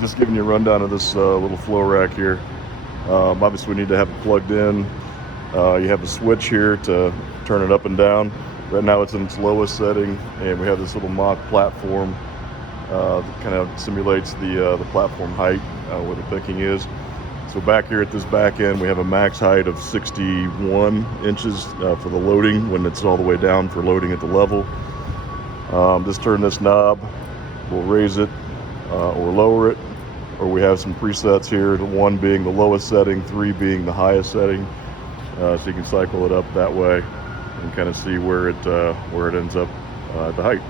Just giving you a rundown of this little flow rack here. Obviously we need to have it plugged in. You have a switch here to turn it up and down. Right now it's in its lowest setting, and we have this little mock platform that kind of simulates the platform height where the picking is. So back here at this back end, we have a max height of 61 inches for the loading when it's all the way down for loading at the level. Just turn this knob, we'll raise it or lower it, or we have some presets here, 1 being the lowest setting, 3 being the highest setting, so you can cycle it up that way and kind of see where it ends up at the height.